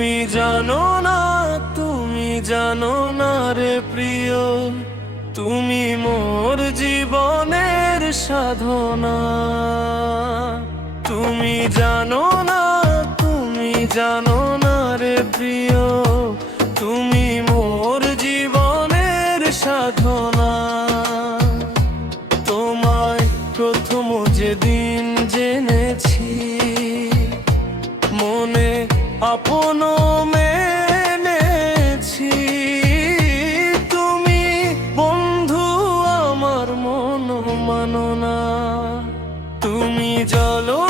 তুমি জানো না রে প্রিয়, তুমি মোর জীবনের সাধনা। তুমি জানো না রে প্রিয়, তুমি মোর জীবনের সাধনা। তোমায় প্রথম যেদিন জেনেছি, মনে আপন মেনেছি। তুমি বন্ধু আমার মন মানো না। তুমি জানো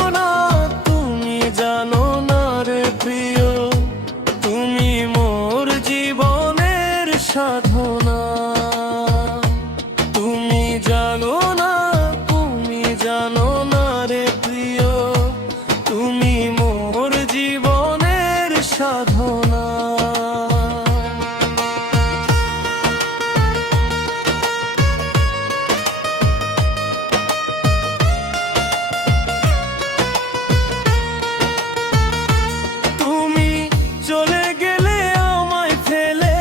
না রে প্রিয়, তুমি মোর জীবনের সাধনা। তুমি জানো না রে প্রিয়, তুমি মোর জীবনের সাধনা। তুমি চলে গেলে আমায় ফেলে,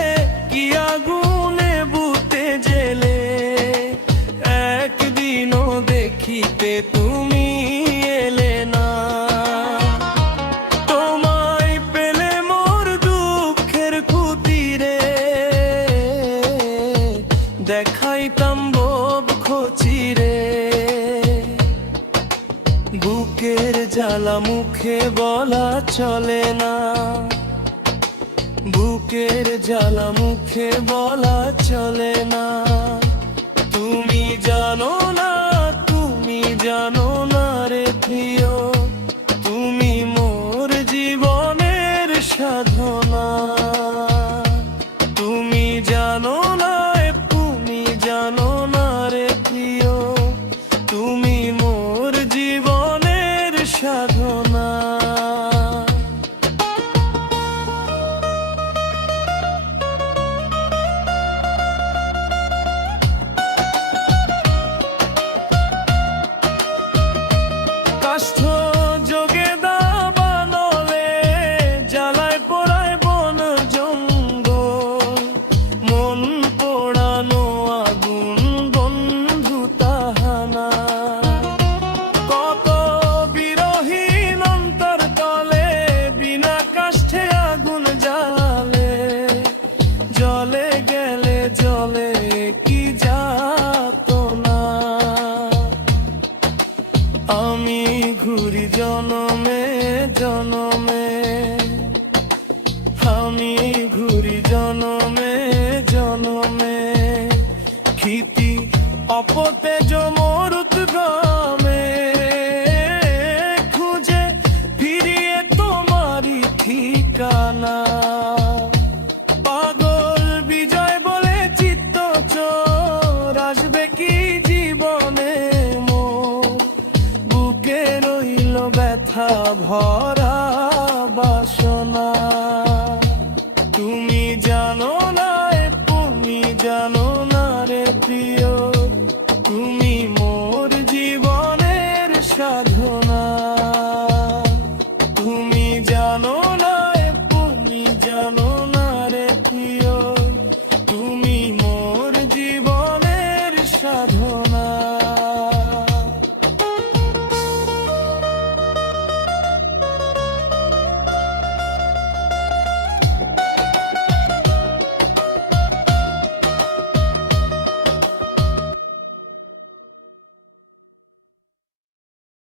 কি আগুনে বুতে জেলে। একদিনও দেখিতে তুমি এলে না। তোমায় পেলে মোর দুঃখের খুঁতিরে, দেখাইতাম বব খচিরে। বুকের জ্বালা মুখে বলা চলে না, বুকের জ্বালা মুখে বলা চলে না। তুমি জানো না রে প্রিয়, তুমি মোর জীবনের সাধনা। তুমি জানো না রে প্রিয়, তুমি মোর জীবনের সাধনা। কাষ্ঠ যোগে দাবানলে, জ্বালায় পোড়ায় বন জঙ্গল। মন পোড়ানো আগুন বন্ধু তাহানা। কত বিরহীন অন্তর তলে, বিনা কাষ্ঠে আগুন জ্বালে। জলে গেলে জলে কি যাতনা। আমি ঘুরি জনমে জনমে, আমি ঘুরি জনমে জনমে। ক্ষিতি অপতেজ মরুত গ্রামে, খুঁজে ফিরিয়ে তোমারই ঠিকানা। পাগল বিজয় বলে চিত্ত চোর, আসবে কি জীবনে মোর। বুকে রইল ব্যথা ভরা।